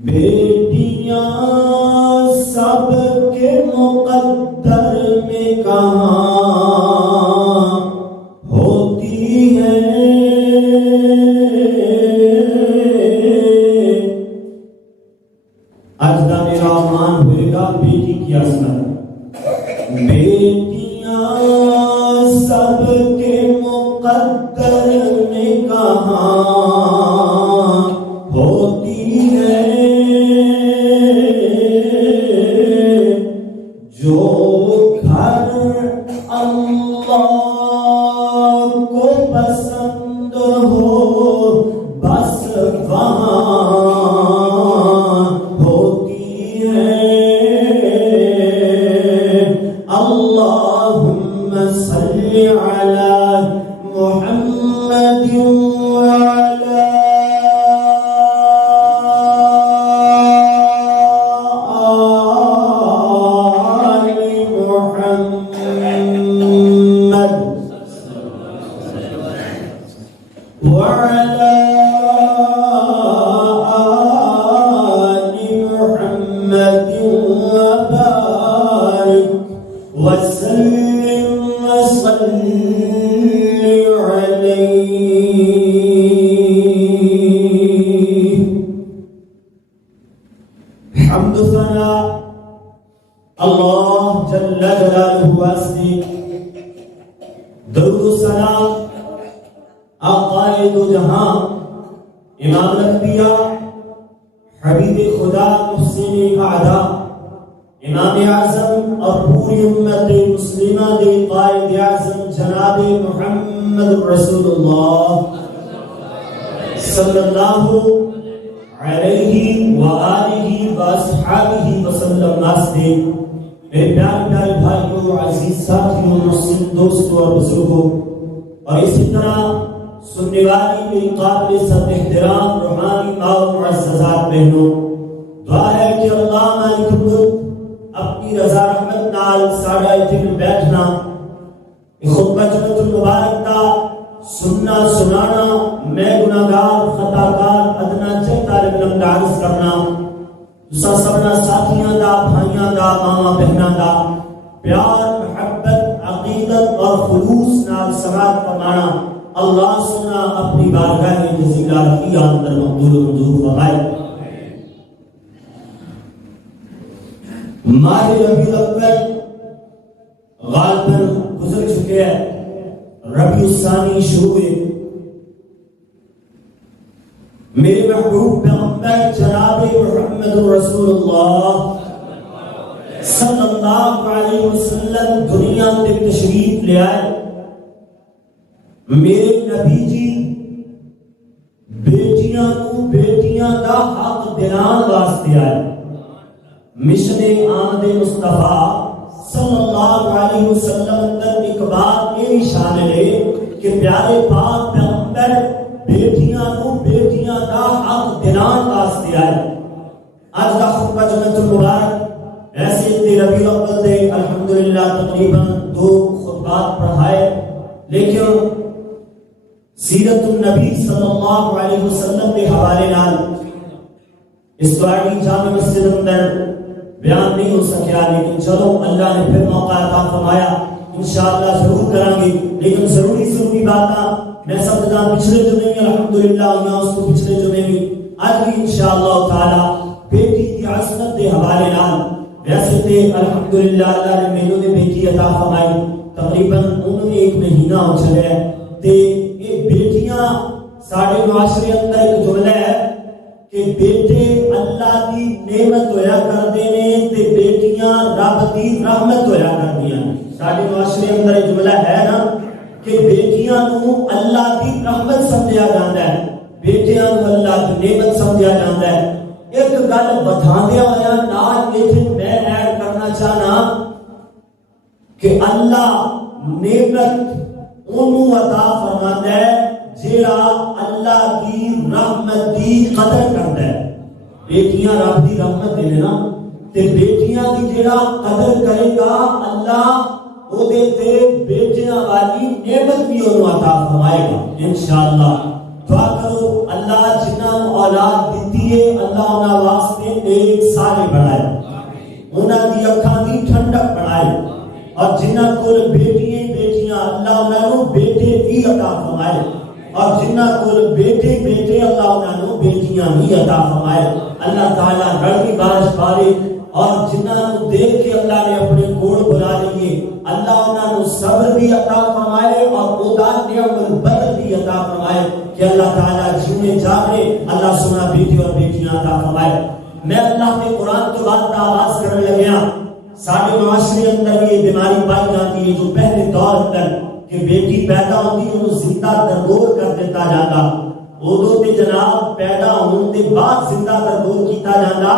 بیٹیاں سب کے مقدر میں کہاں ہوتی ہیں، آج دا میرا عنوان ہوئے گا بیٹی کی عظمت۔ بیٹیاں سب کے مقدر میں کہاں ہوتی ہیں، جو گھر اللہ کو پسند ہو بس وہاں ہوتی ہیں۔ اللہم صلی علی محمد وعلی وعلى آل محمد وبارك وسلم وصل عليه۔ حمد و ثنا اللہ جل جلالہ واسطے، درود و سلام آقائے دو جہاں، امام الانبیاء، حبیب خدا، محسن اعلیٰ، امام اعظم اور پوری امت مسلمہ دے قائد اعظم جناب محمد رسول اللہ صلی اللہ علیہ وآلہ واصحابہ وسلم واسطے۔ میرے پیارے پیارے بھائیوں، عزیز ساتھیوں، محسن دوستوں اور بزرگوں، اور اسی طرح سننے والی میری قابل سب احترام روحانی ماں و معززات بہنوں، دعا ہے کہ اللہ مالک الملک اپنی رضا رحمت نال ساڑھا اتن بیٹھنا، خطبہ جمعۃ المبارک دا سننا سنانا، میں گناہگار خطاکار ادنا چہ طالب علم دا عرض کرنا، تسا سبنا ساتھیاں دا، بھائیاں دا، ماما بہناں دا پیار، محبت، عقیدت اور خلوص نال سماعت فرمانا۔ اللہ سنا اپنی بارگاہ جزیلہ کی اندر مقبول و منظور فرمائے۔ ماہ ربیع الاول غالباً گزر چکے ہیں، ربیع الثانی شروع ہوئے۔ میرے محبوب پیغمبر جناب محمد رسول اللہ صلی اللہ علیہ وسلم دنیا میں تشریف لے آئے۔ میرے نبی جی بیٹیاں دا حق دلان واسطے آئے۔ مشن آمد مصطفیٰ صلی اللہ علیہ وسلم اندر ایک بات یہ شامل ہے کہ پیارے پاک پیغمبر بیٹیاں دا حق دلان واسطے آئے۔ آج دا خطبہ جمعۃ المبارک ایسے ربیع الاول دے الحمدللہ تقریباً 2 خطبات پڑھائے، لیکن سیرت النبی صلی اللہ علیہ وسلم کے حوالے نال اس باری جامع مسجد اندر بیان نہیں ہو سکیا، لیکن چلو اللہ نے پھر موقع عطا فرمایا، انشاءاللہ ضرور کریں گے۔ لیکن ضروری باتاں میں سب دا پچھلے جمعے میں الحمدللہ یا اس کو پچھلے جمعے میں آج بھی انشاءاللہ تعالی بیٹی کی عصمت کے حوالے نال ویسے تے الحمدللہ اللہ نے میرے نے بیٹی عطا فرمائی، تقریباً انہوں نے 1 مہینہ ہو چلے تے بیٹیاں ساڑھے معاشرے اندر ایک جملہ ہے کہ بیٹے اللہ کی نعمت ہویا کردے نے تے بیٹیاں رب دی رحمت ہویا کردیاں۔ ساڑھے معاشرے اندر ایک جملہ ہے نا کہ بیٹیاں نو اللہ کی رحمت سمجھا جاتا ہے، بیٹیاں نو اللہ کی نعمت سمجھا جاتا ہے۔ ایک گل بتاندیا ہویا نال ایتھے میں ایڈ کرنا چاہنا کہ اللہ نعمت انہوں عطا فرماتا ہے جیڑا اللہ کی رحمت دی قدر کرتا ہے۔ بیٹیاں رب دی رحمت دے نا تے بیٹیاں دی جیڑا قدر کرے گا اللہ او دے تے بیٹیاں والی نعمت بھی انہوں عطا فرمائے گا انشاءاللہ۔ دعا کرو اللہ جنہاں اولاد دیتی دیے اللہ انہاں واسطے نیک سالے بنائے انہاں دی اکھاں دی ٹھنڈک بنائے اور جنہاں کول بیٹیاں اللہ انہاں نوں بیٹے بھی عطا فرمائے اور جنہاں کول بیٹے اللہ انہاں نوں بیٹیاں بھی عطا فرمائے اللہ تعالیٰ رڑی بارش بارے اور جنہاں کو دیکھ کے اللہ نے اپنے کوڑ بلا لیے اللہ انہاں کو صبر بھی عطا فرمائے اور خدا نعم البدل بھی عطا فرمائے کہ اللہ تعالیٰ جیونے جاگے اللہ سنا بیٹی اور بیٹیاں عطا فرمائے. میں اللہ کے قرآن کے بعد آواز کرنے لگیا سارے معاشرے اندر یہ بیماری پائی جاتی ہے جو پہلے دور اندر کہ بیٹی پیدا ہوتی انہوں زندہ دردور کر دیتا جاتا ادو تے جناب پیدا ہونے کے بعد زندہ دردور کیتا جاتا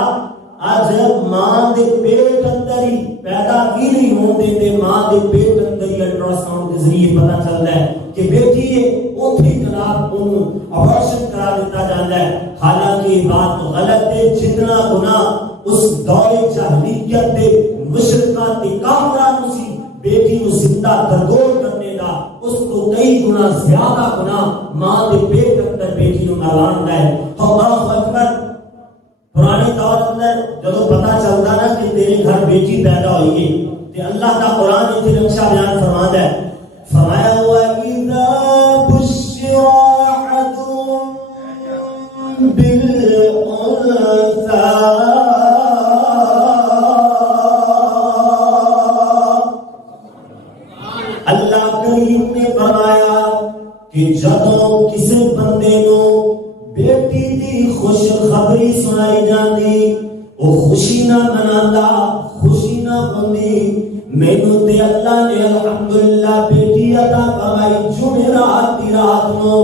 آج ماں دے پیٹ اندر ہی پیدا کی نہیں ہوندے تے ماں دے پیٹ اندر ہی الٹرا ساؤنڈ کے ذریعے پتہ چلتا ہے کہ بیٹی ہے اوتھے جناب انہوں ابارشن کرا دیتا جاتا ہے. حالانکہ یہ بات غلط ہے. جتنا گناہ اس دور جاہلیت دے مشرکاں تے کافراں سی بیٹی کو زندہ دردور کرنے دا اس کو کئی گنا زیادہ گناہ ماں دے پیٹ اندر بیٹی کو مارنا ہے. اللہ اکبر. پرانے دور اندر جب پتہ چلتا نا کہ تیرے گھر بیٹی پیدا ہوئی ہے تے اللہ کا قرآن اتنے نقشہ بیان فرماتا ہے فرمایا ہوا اذا بشر احدهم بالانثى اللہ کریم نے فرمایا کہ جدوں کسی بندے کو بیٹی دی خوش خبری سنائی جاندی او خوشی نہ مناندا خوشی نہ ہوندی مینوں تے اللہ نے الحمدللہ بیٹی عطا فرمائی جمعرات دی رات نو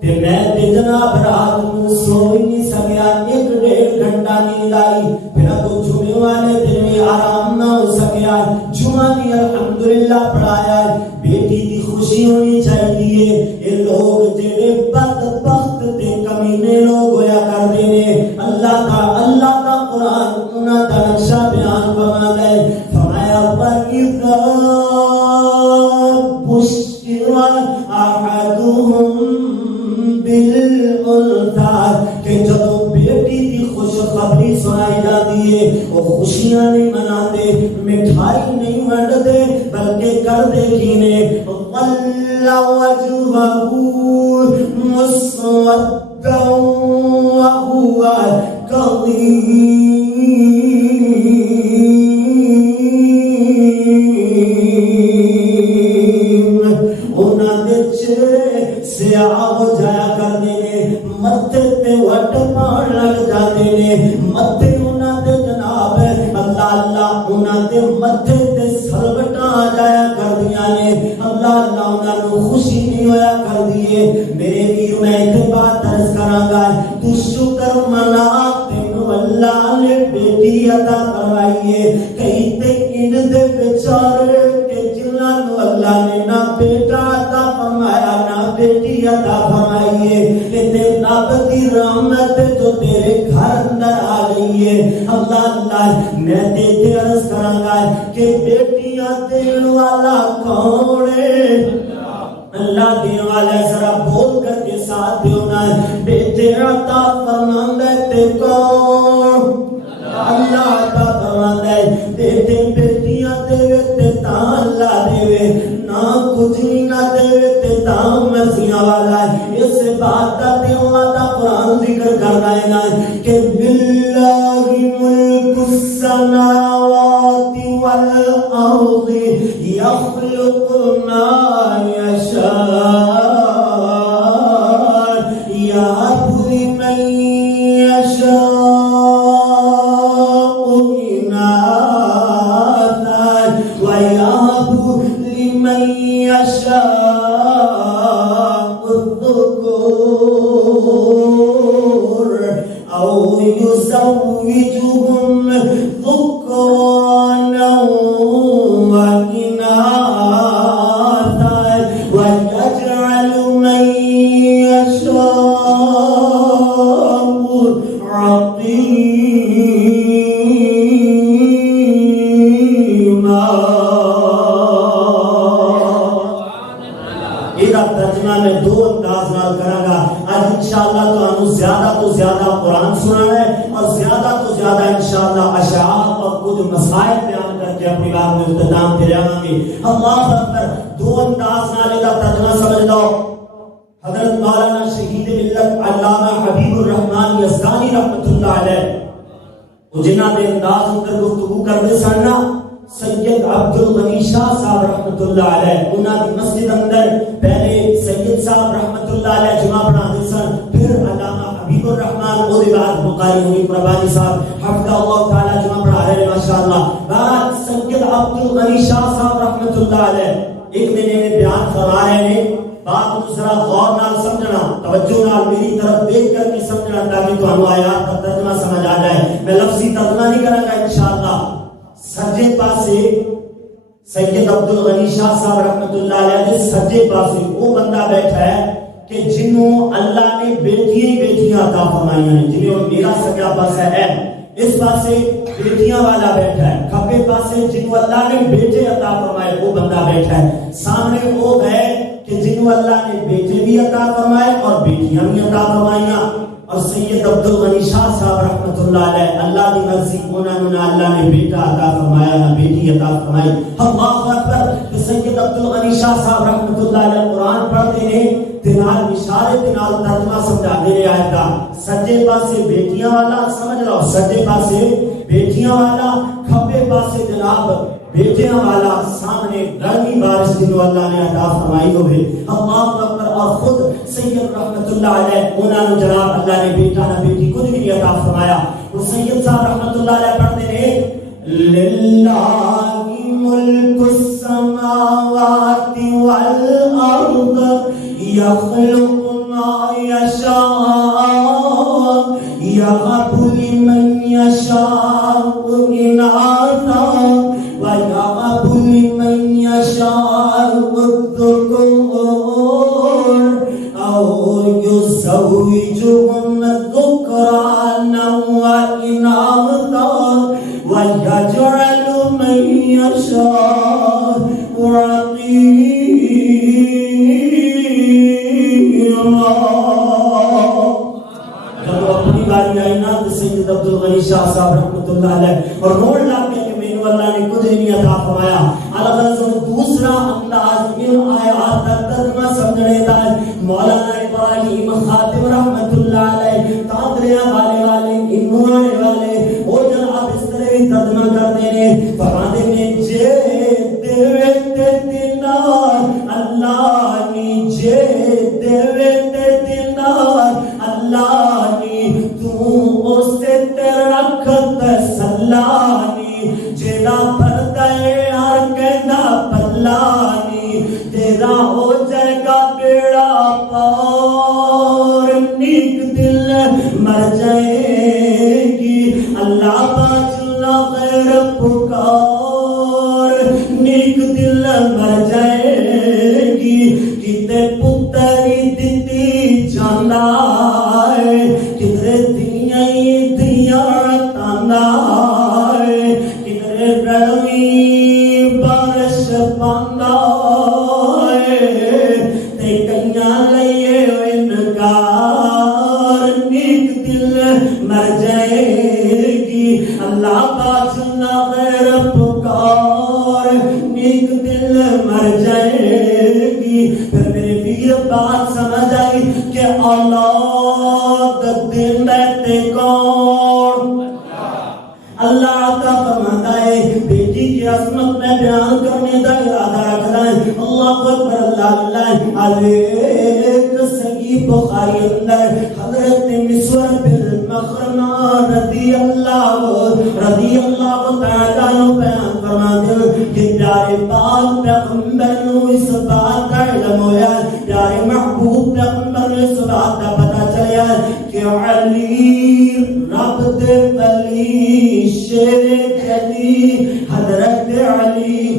تے میں تے جناب رات نو سو ہی نہیں سکیا 1.5 گھنٹہ نیند آئی پھر تو جمعے والے دن میں آرام نہ ہو سکیا جمعہ بھی الحمدللہ پڑھایا بیٹی دی خوشی ہونی چاہیے. یہ لوگ جڑے بدبخت تے کمینے لوگ ہویا کرتے ہیں اللہ کا قرآن انہاں دا نقشہ بیان فرماتا ہے فرمایا وَإِذَا بُشِّرَ أَحَدُهُم بِالْأُنثَىٰ کہ جب بیٹی کی خوش خبری سنائی جاتی ہے وہ خوشیاں نہیں مناتے مٹھائی نہیں ونڈتے بلکہ کردے کینے وَظَلَّ وَجْهُهُ مُسْوَدًّا وَهُوَ كَظِيمٌ. انہاں دے چہرے سیاہ ہو جایا کرتے نے متھے تے وٹ پان لگ جاتے نے متھے انہاں دے جناب اللہ انہاں دے متھے تے سلوٹاں آ جایا کردیاں نے اللہ انہاں نوں خوشی نہیں ہویا کردی ہے. میرے ویر میں ایک بات عرض کراں گا تو شکر منا تینوں اللہ نے بیٹی عطا فرمائی ہے. کئی تے ان دے بیچارے کہ جنہاں نوں اللہ نے نہ بیٹا عطا فرمایا نہ بیٹی عطا فرمائی ہے تے رب دی رحمت جو تیرے گھر اندر آ گئی ہے. اللہ میں تے عرض کراں گا کہ بیٹیاں دین والا کون ہے؟ اللہ دین والا ذرا بول کر کے ساتھ دینا ہے بیٹے عطا فرماندا تے کون؟ اللہ عطا فرماندا ہے. بیٹے بیٹیاں دے تے تاں اللہ دے نہ کچھ نہ دے تے تاں مرضیاں والا ہے. اس بات کا تے اللہ دا قرآن ذکر کردا ہے کہ باللہ ملک السماوات والارض یخلق ما یشاء یہب لمن یشاء لمن يشاء الذكور أو يزوجهم ذكرانا وإناثا ويجعل من يشاء میں 2 انداز نال کراں گا. آج انشاءاللہ تو زیادہ قرآن سنانا ہے زیادہ انشاءاللہ اشعار اور کچھ مسائل بیان کر کے اپنی بات میں اختتام کریں گے. اللہ اکبر. دو انداز نالے کا ترجمہ سمجھ لو. حضرت مولانا شہید ملت علامہ حبیب الرحمان یزدانی رحمۃ اللہ علیہ جنہاں دے انداز اندر گفتگو کرتے سننا سید عبد الغنی شاہ صاحب رحمۃ اللہ علیہ انہاں دی مسجد اندر پہلے سید صاحب رحمۃ اللہ علیہ جمعہ پڑھاتے سن, پھر علامہ حبیب الرحمان اور بعد مقاری ہوئی پربانی صاحب حفظہ اللہ تعالی جمعہ پڑھا رہے ہیں ماشاءاللہ. بعد سید عبد الغنی شاہ صاحب رحمۃ اللہ علیہ ایک دن میں بیان فرما رہے ہیں, بات کو ذرا غور نال سمجھنا, توجہ نال میری طرف دیکھ کر کے سمجھنا تاکہ تمہیں آیات کا ترجمہ سمجھ آ جائے. میں لفظی ترجمہ نہیں کروں گا انشاءاللہ. سجے پاسے سید عبد الغنی شاہ صاحب رحمۃ اللہ علیہ کے سجے پاسے وہ بندہ بیٹھا ہے کہ جنہوں اللہ نے بیٹیاں عطا فرمائی ہیں, جنہوں میرا سجا پاسا ہے اس پاسے بیٹیاں والا بیٹھا ہے, کھبے پاسے جنہوں اللہ نے بیٹے عطا فرمائے وہ بندہ بیٹھا ہے, سامنے وہ ہے کہ جنہوں اللہ نے بیٹے بھی عطا فرمائے اور بیٹیاں بھی عطا فرمائیاں. اور سید عبد الغنی شاہ صاحب رحمۃ اللہ علیہ اللہ کی مرضی انہوں نے اللہ نے بیٹا عطا فرمایا نہ بیٹی عطا فرمائی. اللہ اکبر. کہ سید عبد الغنی شاہ صاحب رحمۃ اللہ علیہ قرآن پڑھتے ہیں تنال اشارے تنال ترجمہ سمجھا دے رہے آئے گا. سجے پاسے بیٹیاں والا سمجھ لو, سجے پاسے بیٹیاں والا, کھبے پاسے جناب بیٹیاں والا, سامنے گرمی بارش جنہوں اللہ نے عطا فرمائی ہوئے. اللہ اکبر. اور خود سید رحمت اللہ علیہ انہوں نے جناب اللہ نے بیٹا نہ بیٹی کچھ بھی نہیں عطا فرمایا. وہ سید صاحب رحمت اللہ علیہ پڑھتے ہیں للہ ملک السماوات والارض یخلق ما یشاء یہب لمن یشاء اناثا وَيَهَبُ لِمَن يَشَاءُ الذُّكُورَ أَوْ يُزَوِّجُهُمْ ذُكْرَانًا وَإِنَاثًا وَيَجْعَلُ مَن يَشَاءُ عَقِيمًا. جب اپنی باری آئی نا تو سید عبد الغنی شاہ صاحب رحمۃ اللہ علیہ اور روڑ لاتے اللہ نے کچھ نہیں عطا فرمایا. الغرض دوسرا انداز ان آیات کا ترجمہ سمجھنے کا مولانا ابراہیم خاتم رحمت اللہ علیہ تاندریا والے انوانے والے وہ جناب اس طرح ترجمہ کرتے ہیں فرماتے ہیں جے دیوے تے دینار اللہ نی, جے دیوے تے دینار اللہ نی, تو اس سے رکھت سلانی جیڑا پردہ ہر کہنا پلانی تیرا ہو جائے گا بیڑا پار. نیک دل مر جائے گی اللہ باجلا غیر پکار. نیک دل مر جائے گی کتے پتری دیتی جانا ہے کدھر دیاں تانا ہے رڑوی بارش پاندہ ہے تے کنیاں لئیے انکار. نیک دل مر جائے گی اللہ باجنا غیر پکار. نیک دل مر جائے گی. پھر میرے پیر بات سمجھ آئی کہ اولاد دن رہتے کون اللہ عطا فرماتا ہے. بیٹی کی عظمت میں بیان کرنے کا ارادہ رکھنا ہے. اللہ اکبر. اللہ علیک صحیح بخاری اندر حضرت مسور بن مخرمہ رضی اللہ تعالیٰ عنہ بیان فرماتے ہیں کہ پیارے پاک پیغمبر نو اس بات کا علم ہویا, پیارے محبوب پیغمبر نو اس بات کا پتہ چلیا کہ علی رب دے ولی شیر علی حضرت علی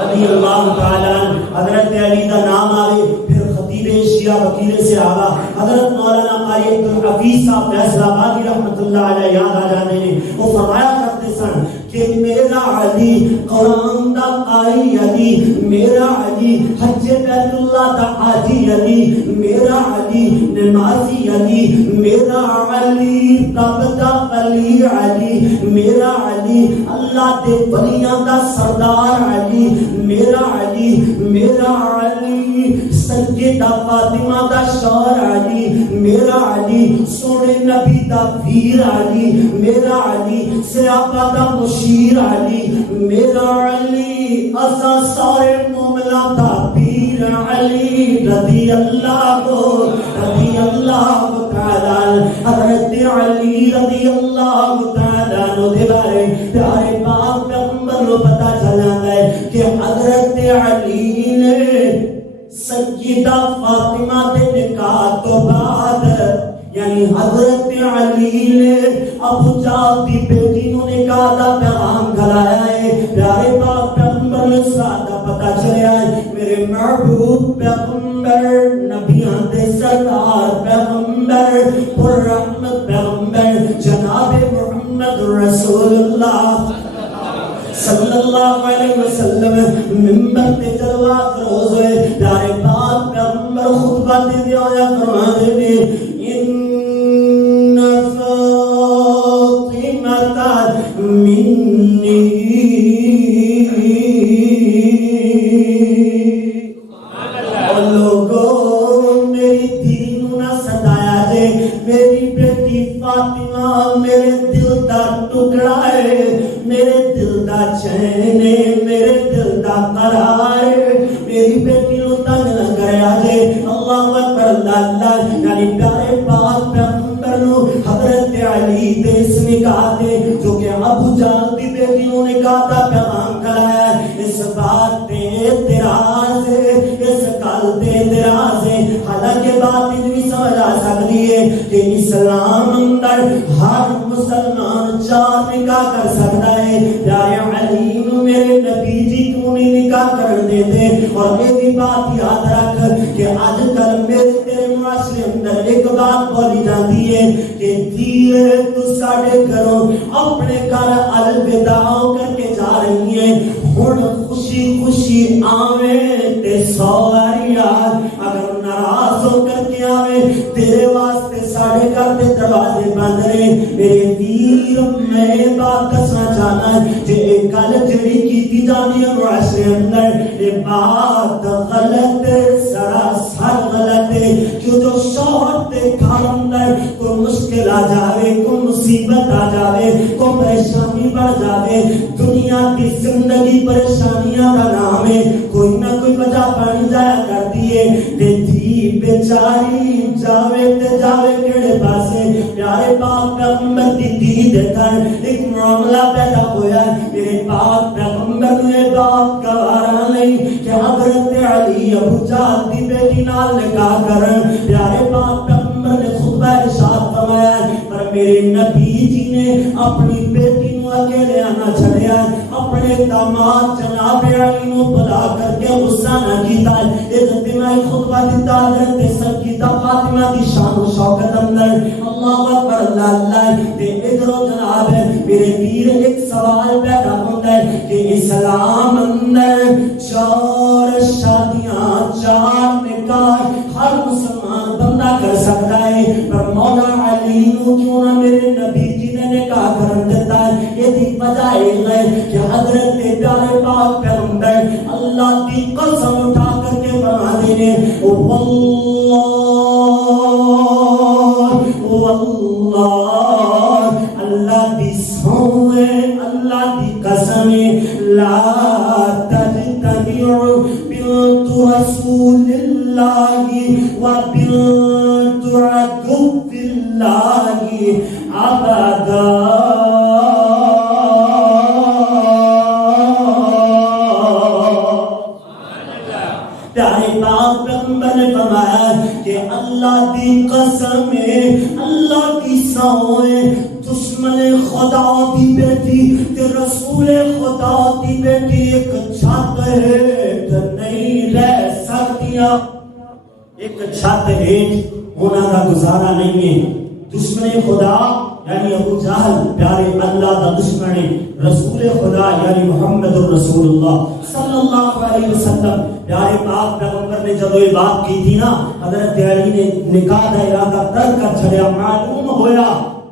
رضی اللہ تعالیٰ. حضرت علی کا نام آئے پھر خطیب شیعہ وکیل سے آگا حضرت مولانا قاری عبدالحفیظ صاحب فیصلہ آبادی رحمت اللہ علیہ یاد آ جانے نے وہ فرمایا کرتے سن کہ میرا علی قرآن دا قاری علی, میرا علی حج بیت اللہ دا حاجی علی, میرا علی نمازی علی, میرا علی رب دا علی علی میرا علی اللہ دے ولیاں دا سردار علی میرا علی میرا علی سیدہ فاطمہ دا شوہر علی میرا علی سونے نبی دا ویر علی میرا علی صحابہ دا مشیر علی میرا علی اسا سارے مومناں دا پیر علی رضی اللہ تعالی حضرت علی رضی اللہ تعالی دے بارے پیارے پاک پیغمبر کو پتہ چلا ہے کہ حضرت علی نے سیدہ فاطمہ کے نکاح تو بعد یعنی حضرت علی نے ابو جہل کی بیٹی نو نکاح دا پیغام کھلایا ہے پیارے پاک پیغمبر نے ساتھ پتہ چلیا ہے میرے محبوب پیغمبر نبیاں دے سردار پیغمبر پر رحمت پیغمبر جناب محمد رسول اللہ صلی اللہ علیہ وسلم منبر تے جلوہ فروز ہوئے پیارے پاک پیغمبر خطبہ دے دیا فرما دے ان فاطمہ منی اور لوگوں میری دین نہ ستایا جے میری بیٹی فاطمہ میرے دل دا ٹکڑا ہے میرے دل دا چین ہے میرے دل دا قرار ہے میری بیٹی نو تنگ نہ کریا جے اللہ اکبر اللہ یعنی پیارے پاک پیغمبر نو حضرت علی دے اس نکاح دے جو کہ ابو جہل دی بیٹی نو نکاح دا پیغام کرایا اس بات تے اعتراض ہے اس گل تے اعتراض ہے حالانکہ بات اتنی سمجھ آ سکتی ہے کہ اسلام اندر ہر مسلمان چار نکاح کر سکتا ہے پیارے علی نو میرے نبی جی کیوں نہیں نکاح کر دیتے اور یہ بھی بات یاد رکھ کہ آج کل میرے تیرے معاشرے اندر ایک بات بولی جاتی ہے کہ دھیے تو ساڑھے گھروں اپنے گھر الوداع کر کے جا رہی ہیں ہن خوشی خوشی آویں تے سواریا اگر ناراض ہو کر کے آویں تیرے واسطے ساڑھے گھر تے دروازے بند رہے میرے ویر میں بات دسنا چاہنا ہے کہ ایک گل جڑی کیتی جاندی ہے معاشرے اندر یہ بات غلط ہے سراسر غلط ہے کہ جو شوہر تے گھر اندر کوئی مشکل آ جاوے کوئی مصیبت آ جاوے کوئی پریشانی بڑھ جاوے دنیا کی زندگی پریشانیاں کا نام ہے کوئی نہ کوئی وجہ بن جایا کرتی ہے تے دھی بیچاری جاوے تے جاوے کیڑے پاسے پیارے پاک پیغمبر دی دھی دے کر ایک معاملہ پیدا ہویا میرے پاک پیغمبر نے بات گوارا نہیں کہ حضرت علی ابو جہل دی بیٹی نال نکاح کرن پیارے پاک پیغمبر نے خطبہ ارشاد فرمایا پر میرے نبی جی نے اپنی بیٹی نو اکیلے آنا چھڑیا اپنے داماد جناب علی نو بلا کر کے غصہ نہ کیتا عزت میں خطبہ دیتا حضرت سیدہ فاطمہ کی شان و شوکت اندر اللہ اکبر اللہ تے ادھر جناب میرے ویر ایک سوال پیدا ہوتا ہے کہ اسلام اندر چار شادیاں چار نکاح ہر مسلمان بندہ کر سکتا ہے پر مولا علی نو کیوں نہ میرے نبی جی نے نکاح کر دیتا ہے یہ دی وجہ ہے کہ حضرت پیارے پاک پیغمبر اللہ کی قسم اٹھا کر کے فرما دینے واللہ اللہ دی سوئے اللہ دی قسم لا تجتمع بنت رسول اللہ و بنت عدو اللہ ابدا پیارے پاک پیغمبر نے فرمایا کہ اللہ دی قسم اللہ کی سوئے دشمن خدا کی بیٹی تے رسول خدا کی بیٹی ایک چھت ہیٹھ نہیں رہ سکتیاں ایک چھت ہیٹھ ہونا کا گزارا نہیں ہے دشمن خدا یعنی ابو جہل پیارے اللہ کا دشمن رسول خدا یعنی محمد رسول اللہ صلی اللہ علیہ وسلم پیارے پاک پیغمبر نے جب یہ بات کی تھی نا حضرت علی نے نکاح کا ارادہ ترک کر چھڑیا معلوم ہویا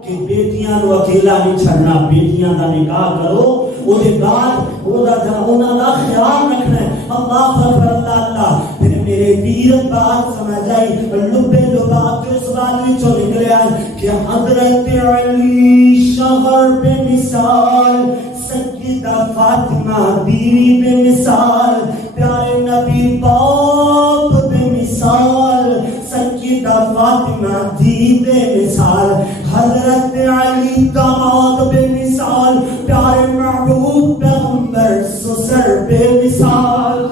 کہ بیٹیاں نو اکیلا نہیں چھڑنا، بیٹیاں دا نکاح کرو، او دے بعد انہاں دا خیال رکھنا ہے۔ اللہ اکبر اللہ اللہ۔ پھر میرے پیر بات سمجھ آئی، لبے لباب جو اس بات وچوں نکلیا کہ حضرت علی شوہر بے مثال، سیدہ فاطمہ بیوی بے مثال، پیارے نبی باپ بے مثال، سیدہ فاطمہ دی بے مثال، حضرت علی داماد بے مثال، پیارے محبوب پیغمبر سسر بے مثال۔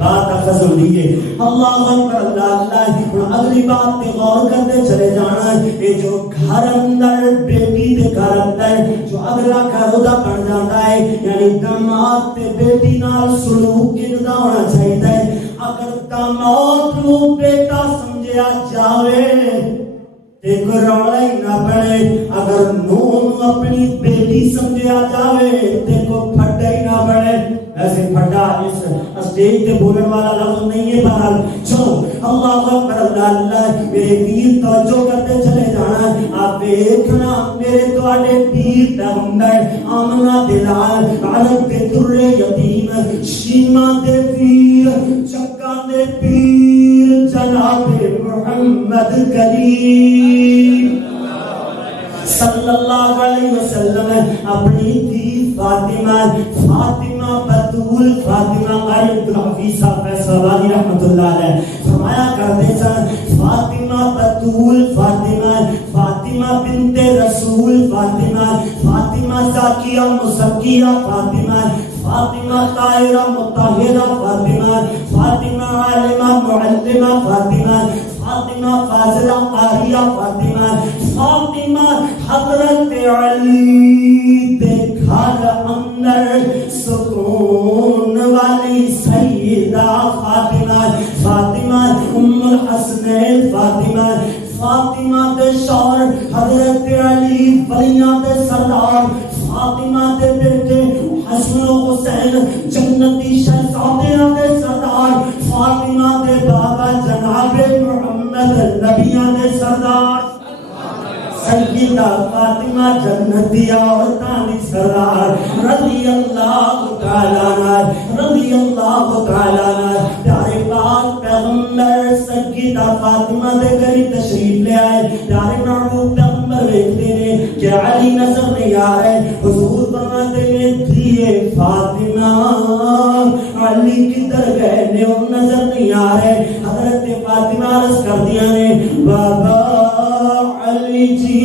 بات اخذ لیے اللہ اکبر اللہ اللہ۔ اگلی بات پہ غور کرتے چلے جانا ہے، یہ جو گھر اندر بیٹی دے گھر اندر جو اگلا گھر ادا بن جاتا ہے، یعنی داماد تے بیٹی نال سلوک کیدا ہونا چاہیے۔ اگر داماد کو بیٹا سمجھیا جاوے تے کوئی رولا ہی نہ پڑے، اگر نون اپنی بیٹی سمجھیا جاوے تے کوئی پھٹا ہی نہ پڑے۔ ایسے پھٹا اس اسٹیج تے بولنے والا لفظ نہیں ہے، بہرحال چلو اللہ اکبر اللہ اللہ۔ میرے پیر توجہ کرتے چلے جانا، آپ دیکھنا میرے تواڈے پیر پیغمبر آمنہ دلال عالم کے در یتیم شیما دے پیر چکا دے پیر جناب محمد کریم صلی اللہ علیہ وسلم اپنی تھی فاطمہ بطول فاطمہ قاری عبدالحفیظ صاحب فیصل آبادی رحمت اللہ علیہ فرمایا کرتے سن، فاطمہ بطول فاطمہ بنت رسول فاطمہ زاکیہ مزکیہ فاطمہ طاہرہ مطہرہ فاطمہ عالمہ معلمہ فاطمہ فاضلہ قاریہ فاطمہ حضرت علی دے گھر اندر سکون والی سیدہ فاطمہ ام الحسنین فاطمہ دے شوہر حضرت علی ولیاں دے سردار فاطمہ دے بیٹے حسن و حسین جنتی شہزادیاں دے سردار فاطمہ دے بابا جناب محمد نبیاں دے سردار سیدہ فاطمہ جنتی عورتاں دی سردار رضی اللہ تعالیٰ عنہ پیارے پاک پیغمبر سیدہ فاطمہ دے گھر تشریف لے آئے، پیارے محبوب پیغمبر دیکھتے ہیں کہ علی نظر نہیں آ رہے، حضور فرماتے ہیں دیے فاطمہ علی کدھر گئے نے وہ نظر نہیں آ رہے۔ حضرت فاطمہ عرض کر دیا نے بابا علی جی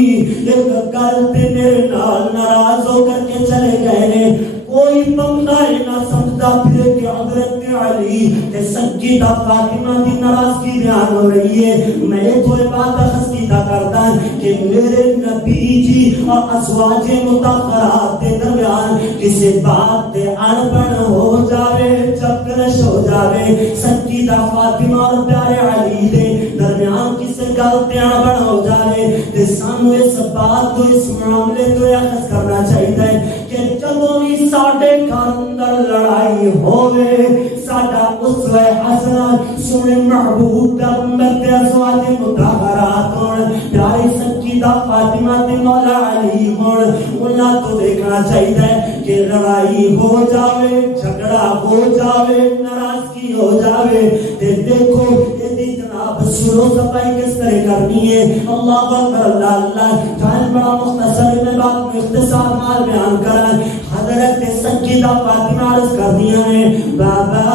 ایک گل تے میرے نال ناراض ہو کر کے چلے گئے نے، کوئی بندہ نہ سمجھتا پھر کہ حضرت علی تے سیدہ فاطمہ دی ناراضگی بیان ہو رہی ہے۔ میں تو یہ بات اخذ کیتا کرتا ہے کہ میرے نبی جی اور ازواج مطہرات کے درمیان کسی بات تے انبن ہو جاوے، چکرش ہو جاوے، سیدہ فاطمہ اور پیارے علی دے درمیان کسی گل تے انبن ہو جاوے تے سانو اس بات کو اس معاملے کو اخذ کرنا چاہیے کہ جدوں بھی ساڈے گھر اندر لڑائی ہوئے ساڈا اسوہ حسنہ سنے محبوب پیغمبر تے ازواج مطہرات ہون، پیاری سیدہ فاطمہ تے مولا علی ہون، انہاں تو دیکھنا چاہیے کہ لڑائی ہو جاوے، جھگڑا ہو جاوے، ناراضگی ہو جاوے تے دیکھو ایدی جناب سلو صفائی کس طرح کرنی ہے۔ اللہ اکبر اللہ اللہ۔ ٹائم بڑا مختصر میں بات کو اختصار مال بیان کرنا۔ حضرت سیدہ فاطمہ عرض کر دیا ہے بابا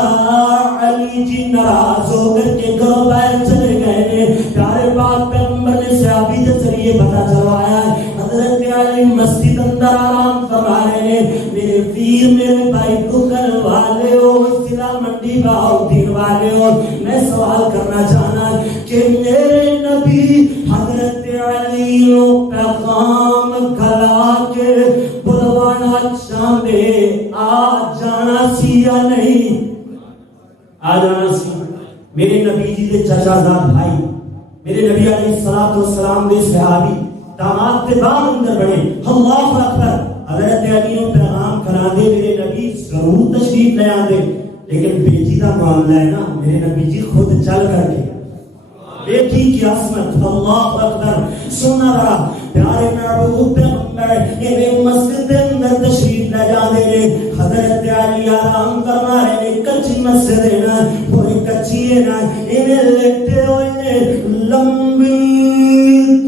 علی جی ناراض ہو کر کے گھروں باہر چلے گئے نے، پیارے پاک پیغمبر نے صحابی کے ذریعے پتہ چلوایا ہے حضرت علی مسجد اندر آرام فرما رہے ہیں۔ میرے پیر میرے بھائی بکر والے ہو، ضلع منڈی بہاؤدین والے ہو، میں سوال کرنا چاہنا کہ میرے نبی حضرت علی کو پیغام کھلا کے بلوانا چاہتے آ جانا سی یا نہیں؟ آ جانا سی۔ میرے نبی جی دے چچا زاد بھائی، میرے نبی علیہ السلام دے صحابی داماد کے بعد اندر بڑے، اللہ اکبر۔ حضرت علی کو پیغام کھلا دے، میرے نبی ضرور تشریف لے آندے، لیکن بیٹی کا معاملہ ہے نا، میرے نبی جی خود چل کر کے بیٹی کی عصمت، اللہ اکبر۔ سننا رہا پیارے کہ مسجد دے اندر تشریف لے جاندے نے حضرت علی آرام فرما رہے نے کچی مسجد ہے نا پوری کچی ہے نا انہیں لیٹے ہوئے نے لمبی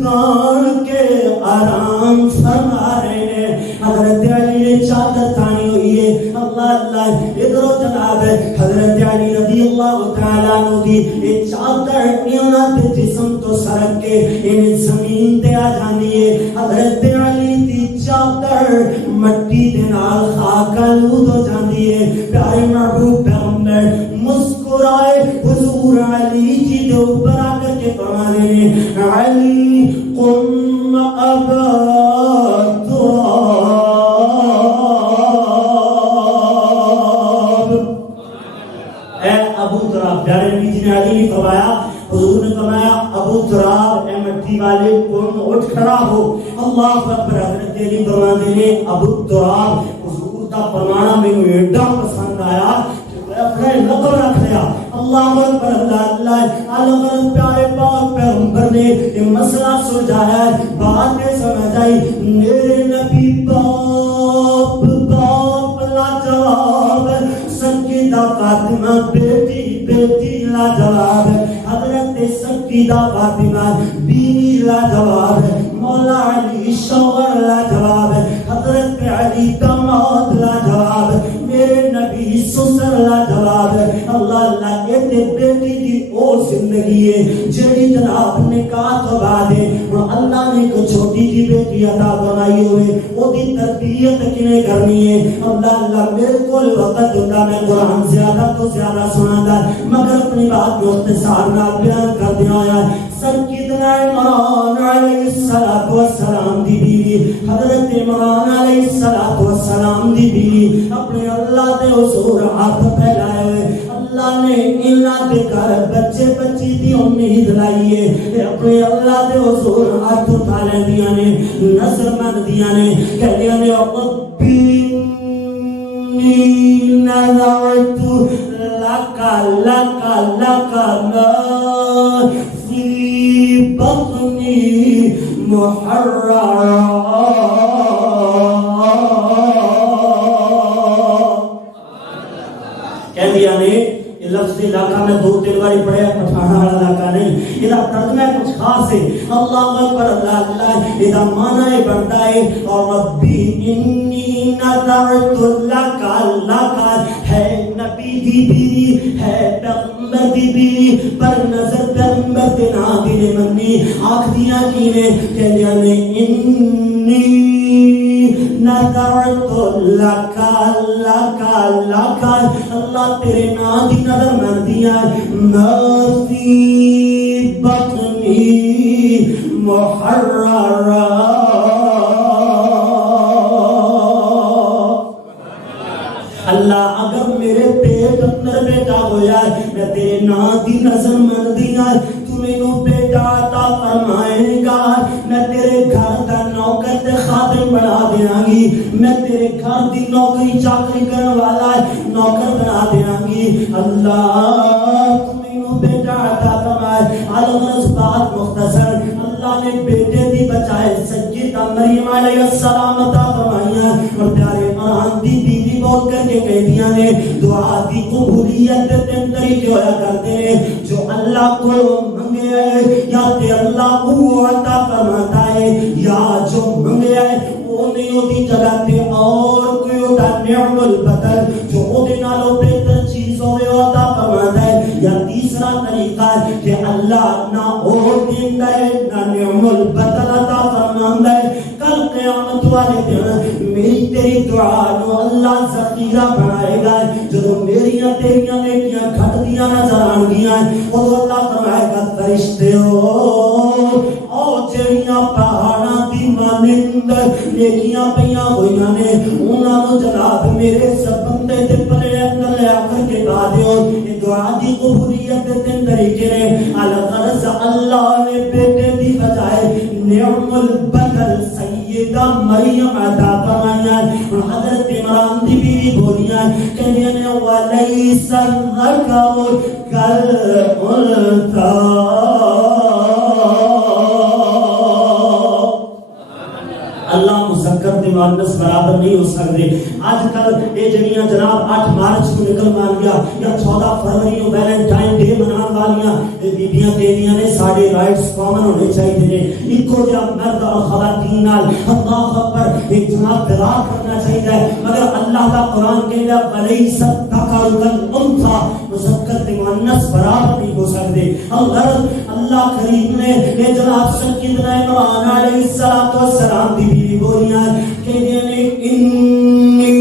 تان کے آرام فرما رہے نے حضرت علی نے چادر تانی ہوئی ہے اللہ اللہ ادھر جناب حضرت علی رضی اللہ تعالیٰ عنہ دی یہ چادر انہاں دے جسم تو سرک کے انہیں زمین تے آ جاندی ہے حضرت علی دی چادر مٹی دے نال خاک آلود ہو جاندی ہے پیارے محبوب پیغمبر مسکرائے حضور علی جی دے اوپر آ کر کے فرما رہے ہیں علی قم ابا تراب اے ابو تراب پیارے نبی جی نے علی نے فرمایا حضور نے فرمایا ابو تراب اے مٹی والے قوم اٹھ کھڑا ہو اللہ اکبر حضرت علی فرماتے ہیں ابو تراب حضور کا فرمانا مجھے ایڈا پسند آیا اپنے لقب رکھ لیا اللہ اکبر اللہ اللہ عالم پیارے پاک پیغمبر نے یہ مسئلہ سلجھایا ہے بات میں سمجھ آئی میرے نبی باپ باپ لاجواب سیدہ فاطمہ بیٹی بیٹی لاجواب حضرت سیدہ فاطمہ بیوی لاجواب مولا علی شوہر لاجواب حضرت علی داماد لاجواب میرے نبی سسر لاجواب اللہ اللہ کہتے بیٹی دی او زندگی ہے جڑی جناب نکاح تو بعد ہے اور اللہ نے ایک چھوٹی جی بیٹی عطا فرمائی ہوئے او دی تربیت کنے کرنی ہے اللہ اللہ میرے کو وقت ہوتا میں قرآن زیادہ تو زیادہ سنا دا مگر اپنی بات کو اختصار نہ بیان کر دیا ہے سیدنا عمران علیہ السلام دی بیوی حضرت عمران علیہ السلام دی بیوی اپنے اللہ دے حضور ہاتھ پھیلائے ہوئے اللہ نے انہاں دے گھر بچے بچی دی امید لائی ہے اپنے اللہ دے حضور ہاتھ اٹھا لیندیاں نے نظر مندیاں نے کہندیاں نے ربی نظرت لکا لکا لکا ما فی بطنی محررا کہہ دیا نے یہ لفظ علاقہ میں دو تین باری پڑھے پٹھانا والا علاقہ نہیں یہ ترجمہ کچھ خاص ہے اللہ اکبر اللہ اللہ یہ معنی بنتا ہے اور ربی انی نظرت لکا لکا ہے نبی دی بیوی ہے پیغمبر دی بیوی پر نظر پیغمبر دے نادر منی آنکھ دیا کینے کہہ دیا نے انی نظرت لکا لکا لکا اللہ تیرے نا دی نظر مندیاں ما فی بطنی محررا اللہ اگر میرے پیٹ اندر بیٹا ہویا ہے میں تیرے نا دی نظر مندیاں تو میں نو بیٹا عطا فرمائے گا میں تیرے گھر دا نوکر تے خادم بنا دیاں گی میں تیرے گھر دی نوکری چاکری کرنے والا نوکر بنا دیاں گی اللہ تمہیں بیٹا عطا فرمائے علم بات مختصر اللہ نے بیٹے دی بچائے سیدہ مریم علیہ السلام عطا فرمائیاں اور پیارے ماں دی بیوی بول کر کے کہہ دیا نے دعا دی قبولیت تین طریقے ہویا کرتے ہیں جو اللہ کو منگے ہے یا تے اللہ کو عطا فرماتا ہے یا جو منگے ہے وہ نہیں ہوتی جگہ تے اور کوئی ہوتا نعم البدل جو وہ نالوں بہتر چیز ہوئے عطا فرماتا ہے یا تیسرا طریقہ ہے کہ اللہ نہ اور دیندہ ہے نہ نعم البدل عطا فرماتا ہے کل قیامت والے دن میری تیری دعا نو اللہ ذخیرہ بنائے گا جو میریاں تیریاں نیکیاں گھٹ دیاں نظر آن گیاں وہ اللہ فرمائے گا فرشتے ہو او جڑیاں پہاڑاں دی مانند نیکیاں پیاں ہوئیاں نے انہاں نو جناب میرے سب بندے دے پلے اندر لے آ کر کے با دیو یہ دعا دی قبولیت دے تین طریقے نے الغرض اللہ نے بیٹے دی بجائے نعم البدل سیدہ مریم عطا فرمائیاں اور حضرت عمران دی بیوی بولیاں کہنے نے وَلَيْسَ الذَّكَرُ كَالْأُنثَىٰ اللہ مزکر مذکر تے مؤنث برابر نہیں ہو سکتے. اج کل یہ جڑیاں جناب 8 مارچ کو نکل مان گیا یا 14 فروری کو ویلنٹائن ڈے منان والیاں بیبیاں کہندیاں نے ساڈے رائٹس کامن ہونے چاہیے نے, ایکو جہا مرد اور خواتین نال اللہ اکبر ایک جناب ودا کرنا چاہیے. مگر اللہ کا قرآن کہندا ولیس الذکر کالانثی, مذکر تے مؤنث برابر نہیں ہو سکتے. اللہ کریم نے یہ جناب سیدنا عمران علیہ السلام دی بیوی بولیاں کہندے نے انی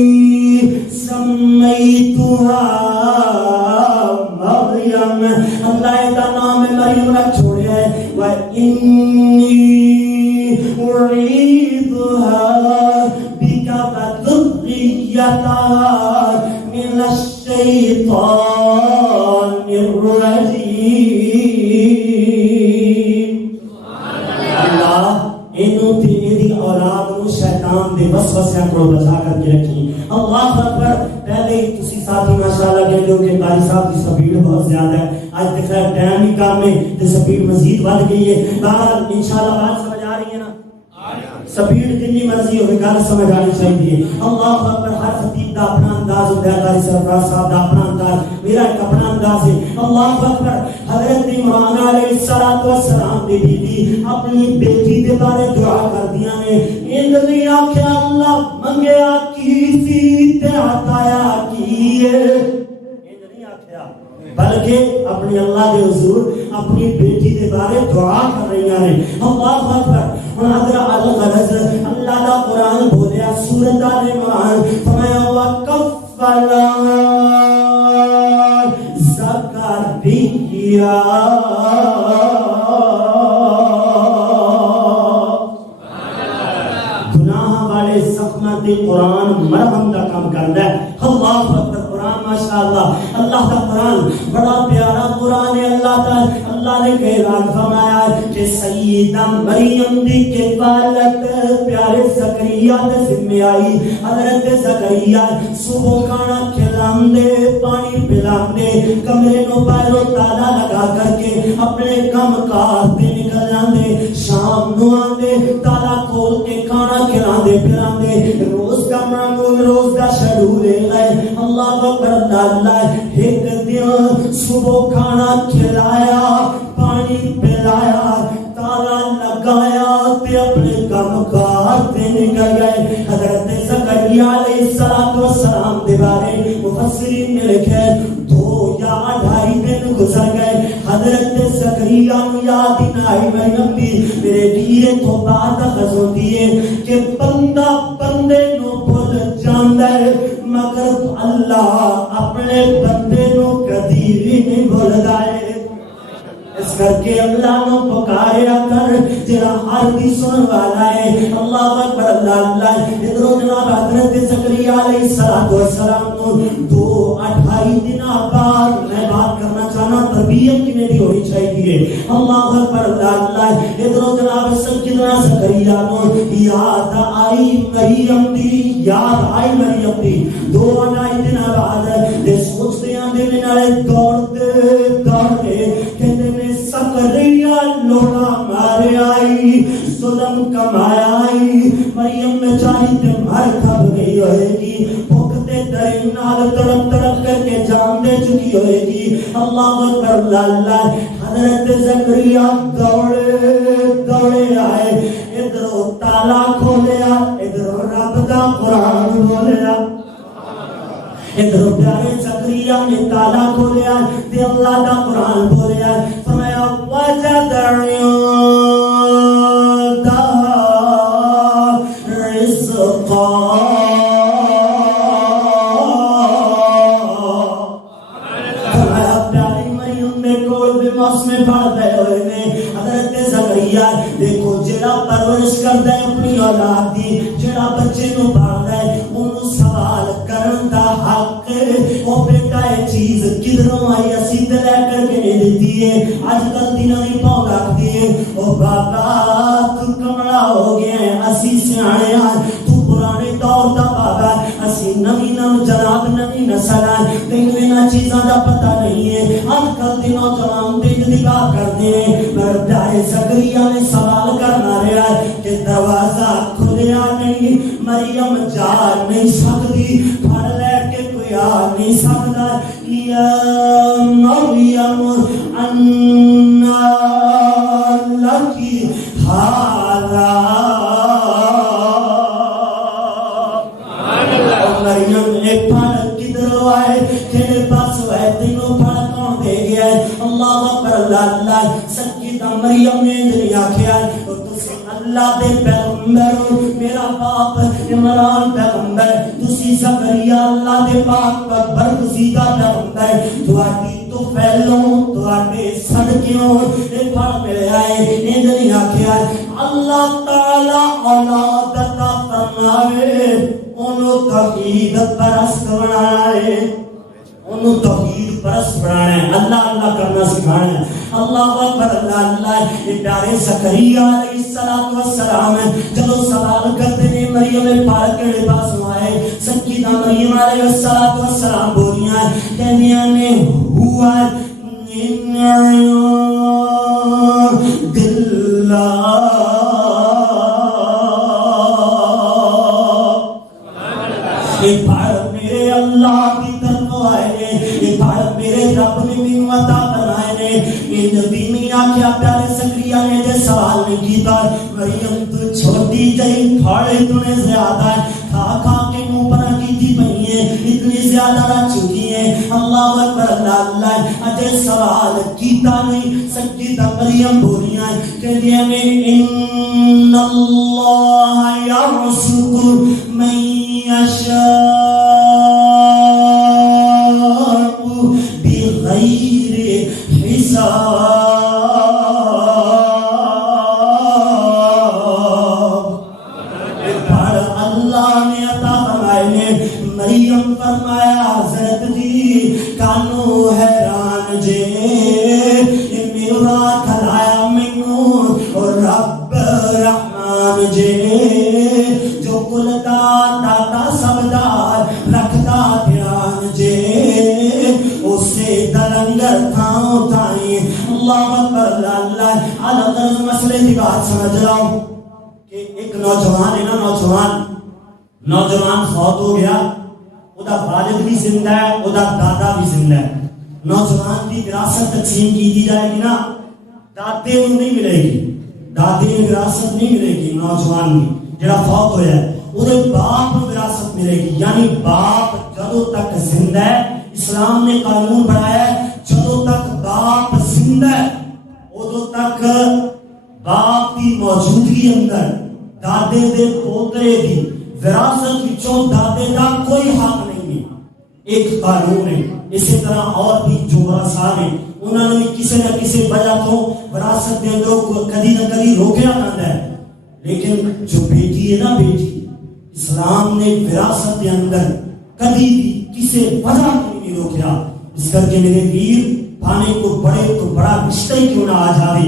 سمیتھا مریم, اللہ کا نام مریم رکھ چھوڑیا ہے. و انی اعیذھا بک و ذریتھا من الشیطان الرجیم. اینوں تے ایدی اولاد نو شیطان دے وسوسیاں کو بچا کر کے رکھی. اللہ اکبر. پہلے ہی تسی ساتھی ماشاءاللہ کہہ لو کہ قاری صاحب کی سپیڈ بہت زیادہ ہے, آج تک ٹائم ہی کام میں تے سپیڈ مزید بڑھ گئی ہے. بہرحال انشاءاللہ بات سمجھ آ رہی ہے نا, سپیڈ جتنی مرضی ہو گل سمجھ آنی چاہیے. اللہ اکبر. ہر خطیب دا اپنا انداز ہوتا ہے, قاری سرفراز صاحب دا اپنا انداز, میرا ایک اپنا انداز ہے. اللہ اکبر. حضرت عمران علیہ السلام دی بیوی اپنی بیٹی دے بارے دعا کردیاں نے, ان نے آکھیا اللہ منگیا کی سی تے عطایا کی ہے, نہیں آکھیا بلکہ اپنی اللہ دے حضور اپنی بیٹی دے بارے دعا کر رہی ہیں. اللہ اکبر. الغرض اللہ دا قرآن بولیا سورۃ آل عمران فرمایا وَكَفَّلَا زَكَرِيَّا گناہ والے زخماں تے قرآن مرہم دا کام کردا ہے. اللہ اکبر. قرآن ماشاءاللہ اللہ کا قرآن بڑا پیارا قرآن ہے. اللہ نے اعلان فرمایا کہ سیدہ مریم دی کفالت پیارے زکریا دے ذمہ آئی. حضرت زکریا صبح کھانا کھلاندے پانی پلاندے کمرے نو باہروں تالا لگا کر کے اپنے کام کار تے نکل جاندے, شام نو آندے تالا کھول کے کھانا کھلاندے پلاندے روز کا معمول روز کا شیڈول ہے. اللہ اکبر. اللہ ایک دن صبح کھانا کھلایا پانی پلایا تالا لگایا تے اپنے کام کار تے نکل گئے. حضرت زکریا علیہ السلام دے بارے مفسرین نے لکھا 2 یا 2.5 دن گزر گئے. حضرت زکریا نو یاد ہی نہ آئی مریم دی میرے دیے تو بات خزوندی ہے کہ بندہ بندے نو بھول جاندا ہے مگر اللہ اپنے بندے نو کدی بھی نہیں بھولدا ہے. اس کر کے اللہ نو پکاریا کر جڑا ہر دی سن والا ہے. اللہ اکبر. اللہ ادھر جناب حضرت زکریا علیہ السلام نو 2.5 دن بعد میں بات کرنا چاہنا تربیت کی میری ہونی چاہیے. اللہ اکبر. اللہ ادھر جناب سیدنا زکریا نو یاد آئی مریم دی 2.5 دن بعد دے سوچتے آندے نالے دوڑتے کہتے نے زکریا لوڑا مارے آئی ظلم کمایا آئی مریم میں چاہی تے مر کھب گئی ہوئے گی بھوکتے درین نال تڑپ کر کے جان دے چکی ہوئے گی. اللہ اکبر. اللہ حضرت زکریا دوڑے آئے ادھر تالا کھولیا ادھر رب دا قرآن بولیا. ادھر پیارے زکریا نے تالا کھولیا تے اللہ دا قرآن بولیا. فرمایا وجد رزقا. فرمایا پیاری مریم نے کوئی بھی موسم پڑھ گئے ہوئے نے. حضرت زکریا دیکھو جڑا پرورش کردا ہے اپنی اولاد دی, جڑا بچے نو پالدا ہے اونوں سوال کرن دا حق او بیٹا یہ چیز کدھروں آئی اسی تے لے کر کے نہیں دیتی ہے. اج کل دنوں دی پاؤ رکھدی ہے او بابا تو کملا ہو گیا ہے اسی سیانے آ تو پرانے دور دا بابا اسی نویں جناب نویں نسل ہے تینوں انہاں چیزاں دا پتہ نہیں ہے. اج کل دی نوجوان تے دی بات کرتے ہیں پر پیارے زکریا نے سوال کرنا رہا ہے کہ دروازہ کھلیا نہیں جا نہیں سکتی، پھڑ لے کے کوئی آ نہیں سکتا. یا مریم انا لکی ھذا، مریم ایک پھڑ کدھر آئے تیرے پاس ہے، تینوں پھڑ کون دے گیا ہے؟ اللہ اکبر اللہ اللہ. سیدہ مریم نے نہیں آکھیا اللہ دے پیغمبر، میرا باپ عمران پیغمبر، تسی زکریا اللہ دے پاک پر برگزیدہ پیغمبر، تواڈی تو پہلوں تواڈے صدقیوں اے پھڑ ملے آئے. نہیں آکھیا اللہ تعالی اولاد عطا فرماوے، انہوں توحید پرست بنائے، انہوں توحید پرست بنانا ہے، اللہ اللہ کرنا سکھانا ہے. اللہ اکبر اللہ اللہ. یہ پیارے زکریا علیہ السلام جب سوال کرتے ہیں مریم پاک کے پاس آئے، سیدہ مریم علیہ السلام بولیاں کہنیاں نے ہوا میرے اللہ کی طرف آئے، یہ بھائی میرے رب نے مینوں عطا فرمائے نے. یہ نبی میاں کیا پیارے زکریا نے جو سوال نہیں کیتا، مریم تو چھوٹی جئی پھاڑے تو نے زیادہ کھا کھا کے منہ پر کیتی پئی ہے، اتنی زیادہ رہ چکی ہے. اللہ اکبر اللہ اللہ. اجے سوال کیتا نہیں، سیدہ مریم بولیاں کہ نے ان اللہ یرزق من یشاء بغیر حساب. اللہ نے عطا فرمائے نے. مریم فرمایا حضرت جی کانو حیران جے میرا کھلایا مینوں اور رب رحمان جے جو کل داتا سب دار رکھتا دھیان جے اسے دلنگر تھاؤں تھائیں. اللہ اکبر اللہ. الغرض مسئلے کی بات سمجھ رہا ہوں کہ ایک نوجوان ہے نا، نوجوان فوت ہو گیا، ادا والد بھی زندہ ہے، ادا دادا بھی زندہ ہے. نوجوان کی وراثت تقسیم کی جائے گی نا، دادے کو نہیں ملے گی، دادے کی وراثت نہیں ملے گی. نوجوان کی جڑا فوت ہویا ہے وہ باپ کو وراثت ملے گی. یعنی باپ جدوں تک زندہ ہے، اسلام نے قانون بنایا ہے جدوں تک باپ زندہ ہے ادوں تک باپ کی موجودگی اندر دادے دے پوترے دی وراثت وچوں دادے دا کوئی حق نہیں ہے. ایک قانون ہے. اسی طرح اور بھی جو ورثاء ہیں انہوں نے کسی نہ کسی وجہ تو وراثت دے اندر کدی نہ کدی روکیا جاتا ہے. لیکن جو بیٹی ہے نا، بیٹی اسلام نے وراثت کے اندر کبھی بھی کسی وجہ کو نہیں روکیا. اس کر کے میرے ویر پانے کو بڑے تو بڑا رشتہ ہی کیوں نہ آ جائے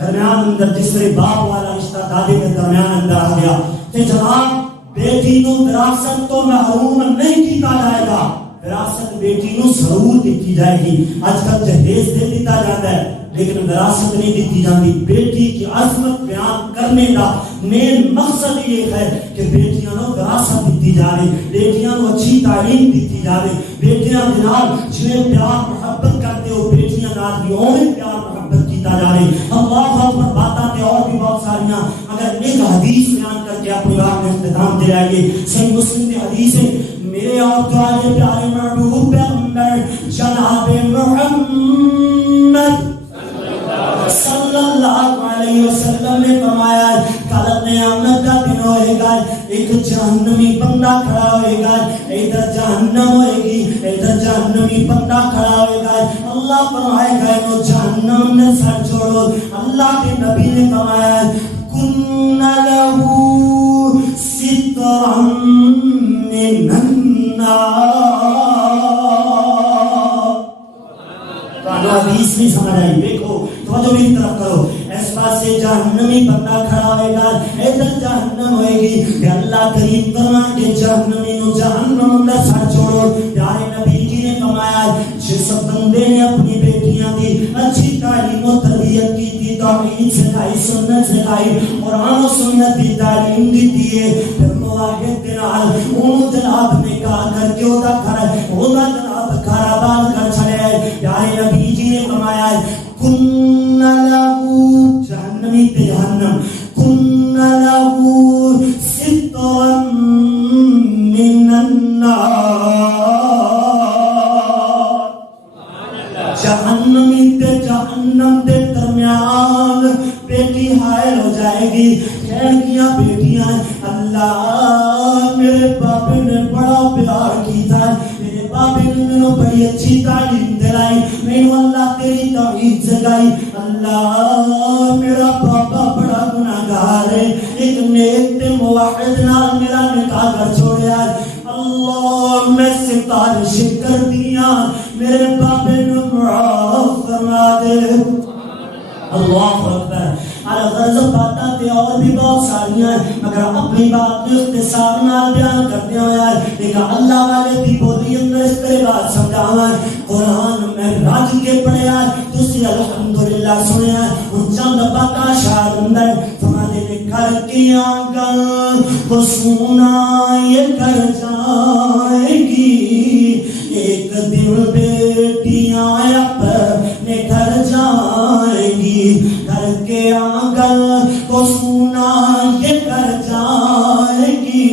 درمیان اندر، جس طرح باپ والا رشتہ دادے کے درمیان اندر آ گیا کہ جناب بیٹی نو وراثت تو محروم نہیں کیتا جائے گا، وراثت بیٹی نو ضرور دیتی جائے گی. آج کل جہیز دے دیتا جاتا ہے لیکن وراثت نہیں دیتی جاتی. بیٹی کی عظمت بیان کرنے کا مین مقصد یہ ہے کہ بیٹیاں نو وراثت دیتی جائے، بیٹیاں نو اچھی تعلیم دیتی جائے، بیٹیاں نال جنہیں پیار محبت کرتے ہو بیٹیاں نال بھی اور پیار محبت کیتا جائے. اللہ اکبر. باتاں تے اور بھی بہت ساریاں، اگر ایک حدیث بیان کر کے اپنی بات میں اختتام دے آئے گے. صحیح مسلم کی حدیث ہے، میرے اور تمہارے پیارے محبوب پیغمبر جناب محمد صلی اللہ علیہ وسلم نے فرمایا کل قیامت کا دن ہوئے گا، ایک جہنمی بندہ کھڑا ہوئے گا، ادھر جہنم ہوئے گی، ادھر جہنمی بندہ کھڑا ہوئے گا. اللہ فرمائے گا تو جہنم نے سر چھوڑو. اللہ کے نبی نے فرمایا کن لہو سترا من النار. حدیث نہیں سمجھ آئی، دیکھو توجہ میری طرف کرو. اس پاس سے جہنمی بندہ کھڑا ہوئے گا، ادھر جہنم ہوئے گی. کہ اللہ کریم فرمان کہ جہنمی نو جہنم اندر سر چھوڑو. پیارے نبی جی نے فرمایا جس بندے نے اپنی بیٹیاں بیٹیاں دی اچھی تعلیم و تربیت کی تھی، توحید سکھائی، سنت سکھائی، قرآن و سنت دی تعلیم دیتی ہے، پھر موحد دے نال اونوں جناب نے کہا کر کے او دا جناب گھر آباد کر چھڑیا ہے۔ پیارے نبی جی نے فرمایا ہے کن لہو جہنمی تے جہنم کن لہو سترا من النار، جہنمی تے جہنم دے درمیان بیٹی حائل ہو جائے گی، کیا بیٹیاں اللہ میرے بابے نے بڑا پیار کیتا ہے، میرے بابے نے میں بڑی اچھی تعلیم دلائی، میں اللہ تیری توحید سکھائی، اللہ میرا بابا بڑا گناہگار ہے، ایک نیک تے موحد نال میرا نکاح کر چھوڑیا ہے، اللہ میں سفارش کر دیا میرے بابے نے معاف فرما دے۔ اللہ اکبر۔ الغرض باتاں تے اور بھی بہت ساریاں ہیں مگر اپنی بات میں اختصار نال بیان کرتے ہویا ہے، لیکن اللہ والے دی بولی اندر اس طرح بات سمجھاوا ہے۔ قرآن میں راج کے پڑھیا ہے، تسی الحمدللہ سنیا ہے، ان چند باتاں شاید اندر تمہارے نے کر کی آنگاں کو سونا یہ کر جائے گی، ایک دن بیٹیاں اپنے گھر جائیں گی، گھر کے آنگن کو سونا یہ کر جائیں گی،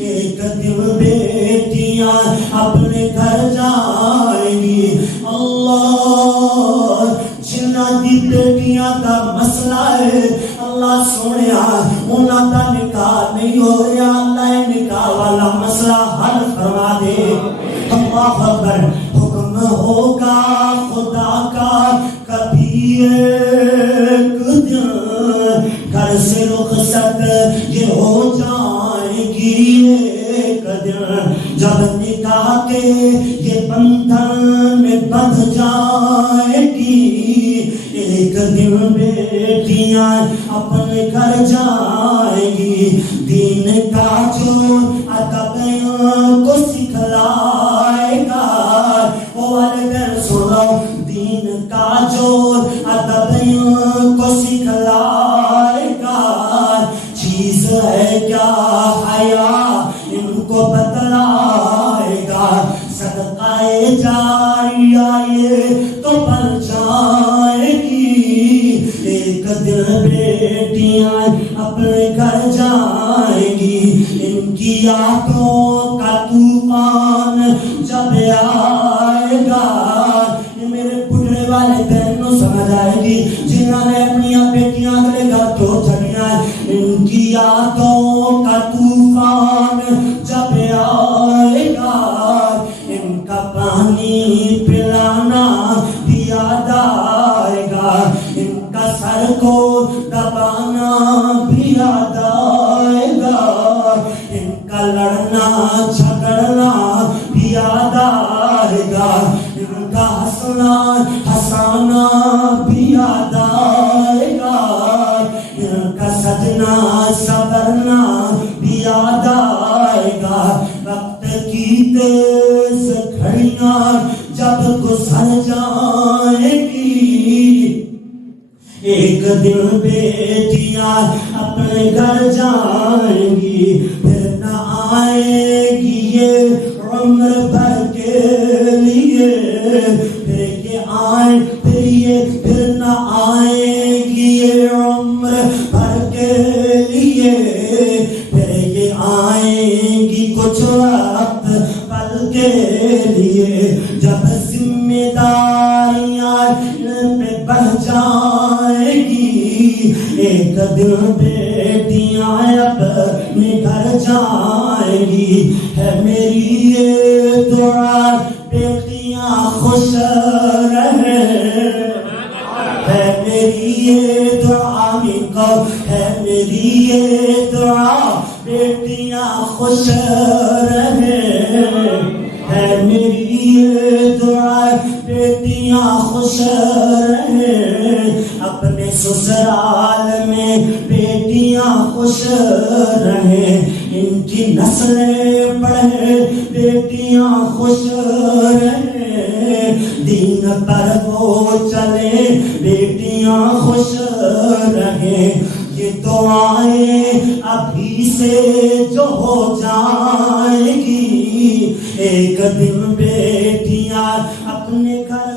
ایک دن بیٹیاں اپنے گھر جائیں گی۔ اللہ جنہ دی بیٹیاں کا مسئلہ ہے اللہ سونیا انہاں دا نکاح نہیں ہو رہا، اللہ نکاح والا مسئلہ حل فرما دے۔ اللہ اکبر۔ حکم ہوگا خدا کا کبھی ایک دن، گھر سے رخصت یہ ہو جائے گی ایک دن، جب نکاح کے یہ بندھن میں بندھ جائے گی، ایک دن بیٹیاں اپنے گھر جائیں گی، دین کا جو ادب کو سکھلائے گا، والدین سنو، دین کا جو ادب کو سکھلائے گا، چیز ہے کیا حیا ان کو بتلائے گا، صدقہ جاریہ یہ تو بن جائے گی، ایک دن بیٹیاں اپنے گھر جائیں گی، ان کی یادوں کا طوفان جب آئے گا، یہ میرے بڑھے والے بہنوں سمجھ آئے گی جنہوں نے اپنی بیٹیاں اگلے گھر تو چھڑیاں، ان کی یادوں کا طوفان جب آئے گا، ان کا پانی پلانا بھی یاد آئے گا، ان کا سر کو دبانا بھی یاد آئے گا، ان کا لڑنا جھگڑنا بھی یاد آئے گا، ان کا ہنسنا ہنسانا بھی یاد آئے گا، ان کا سجنا سورنا بھی یاد آئے گا، وقت کی تیز گھڑیاں جب گزر جائیں گی، ایک دن بیٹیاں اپنے گھر جائیں گی، پھر نہ آئے گی یہ عمر بھر کے لیے، پھر نہ آئے گی یہ عمر بھر کے لیے، پھر یہ آئیں گی کچھ وقت پل کے لیے، جب ذمہ داریاں پہ بڑھ جائیں گی، ایک دن بیٹیاں اپنے گھر جائیں گی، ہے میری یہ دعا بیٹیاں خوش رہے، ہے میری یہ دعا کو، ہے میری یہ دعا بیٹیاں خوش رہے، ہے میری یہ دعا بیٹیاں خوش رہے، اپنے سسرال میں بیٹیاں خوش رہے، ان کی نسلیں بڑھے، بیٹیاں خوش رہیں، دین پر وہ چلے، بیٹیاں خوش رہیں، یہ دعائیں ابھی سے جو ہو جائیں گی، ایک دن بیٹیاں اپنے گھر